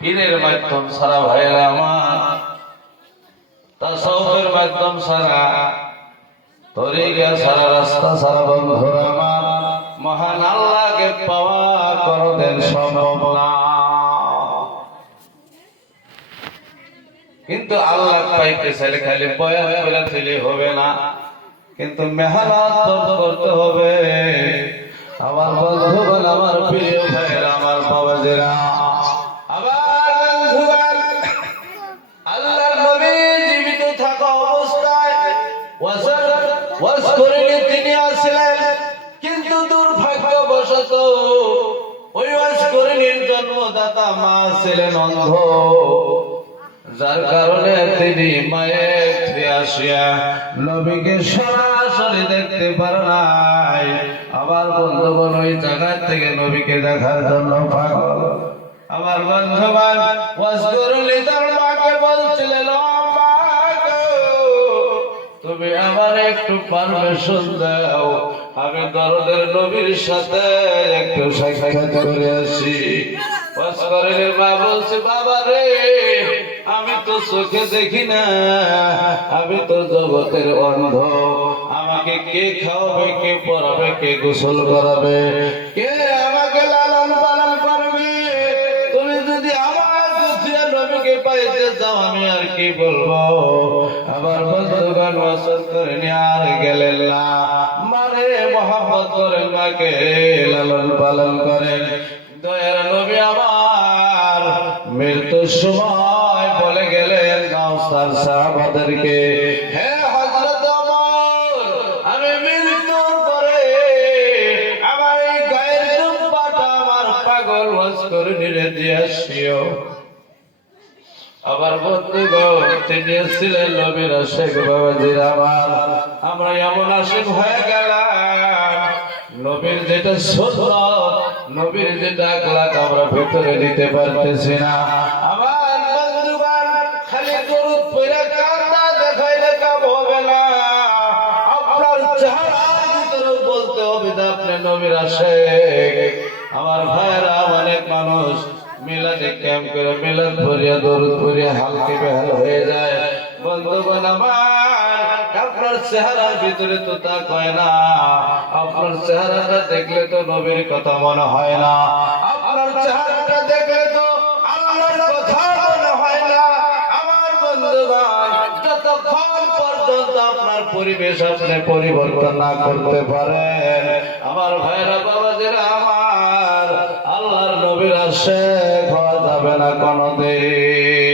পীরের মাধ্যম ছাড়া ভাইরা আমার, তাসাউফের মাধ্যম ছাড়া, তরিকা ছাড়া, রাস্তা ছাড়া বন্ধুরা আমার মহান আল্লাহকে পাওয়া কোনদিন সম্ভব না। কিন্তু আল্লাহ পাইতে চাইলে খালি বয়ান করে দিলে হবে না, কিন্তু মেহনত করতে হবে। আমার বন্ধুগণ, আমার প্রিয় ভাইরা, আমার বাবাজিরা, আবার বন্ধুগণ, আল্লাহর নবী জীবিত থাকা অবস্থায় ওয়াজ করেন তিনি আসলেন, কিন্তু দুর্ভাগ্যবশত ওই ওয়াজ করেন জন্মদাতা মা ছিলেন অন্ধ, যার কারণে তিনি মায়ের আসিয়া নবীকে সরাসরি দেখতে পারে নাই। আমার বন্ধুগণ, ওই জায়গা থেকে নবীকে দেখার জন্য পাগল। আমার বন্ধুগণ, ওয়াজ করলে তার মাকে বলছিলেন, তুমি আমার একটু পারমিশন দাও, আমি দরদের নবীর সাথে একটু সাক্ষাৎ করে আসি। ওয়াজ করে মা বলছে, বাবা রে, আমি তো চোখে দেখি না, আমি তো জগতের অন্ধ, আমাকে কে খাওয়াবে, কে পড়াবে, কে গোসল করাবে, কে আমাকে লালন পালন করবে? তুমি যদি আমার খুঁজিয়া নবীকে পাইতে যাও, আমি আর কি বলবো? আবার বন্ধুগণ, ওয়াজ করেন আর গেলেন না, মানে মহব্বত করেন, মাকে লালন পালন করেন। দয়ার নবী আমার মৃত্যুর সময় বলে গেলেন তার সাহাবাদেরকে, হে হযরত ওমর, আমি মৃত্যুর পরে আমার এই গায়ের জুব্বাটা আমার পাগল ওয়াজ করে নিয়ে দিয়ে আসিও। আবার বন্ধুগণ, তিনি ছিলেন নবীর আশিক বাবাজির আমার, আমরা এমন আশিক হয়ে গেলাম, নবীর যেটা সুন্নাত, নবীর যেটা আখলাক আমরা ভিতরে দিতে পারতেছি না। আমার বন্ধুগণ, খালি দরুদ পড়ে কান্দা দেখাইলে কাম হবে না, আপনার চেহারার ভিতরে বলতে হবে যে আপনি নবীর আশিক। আমার ভাইরা, অনেক মানুষ মিলাদে ক্যাম্প করে মিলাদ পড়িয়া দরুদ পড়িয়া হালকে বেহাল হয়ে যায়। বন্ধুগণ আমার, আপনার চেহারার ভিতরে তো তা কয় না, আপনার চেহারাটা দেখলে তো নবীর কথা মনে হয় না, আপনার চেহারাটা দেখলে তো আল্লাহর কথা মনে হয় না। আমার বন্ধুগণ, যতক্ষণ পর্যন্ত আপনার পরিবেশ আপনি পরিবর্তন না করতে পারেন, আমার ভাইরা বাবাজিরা আমার, আল্লাহর নবীর আশিক হওয়া যাবে না কোনদিন।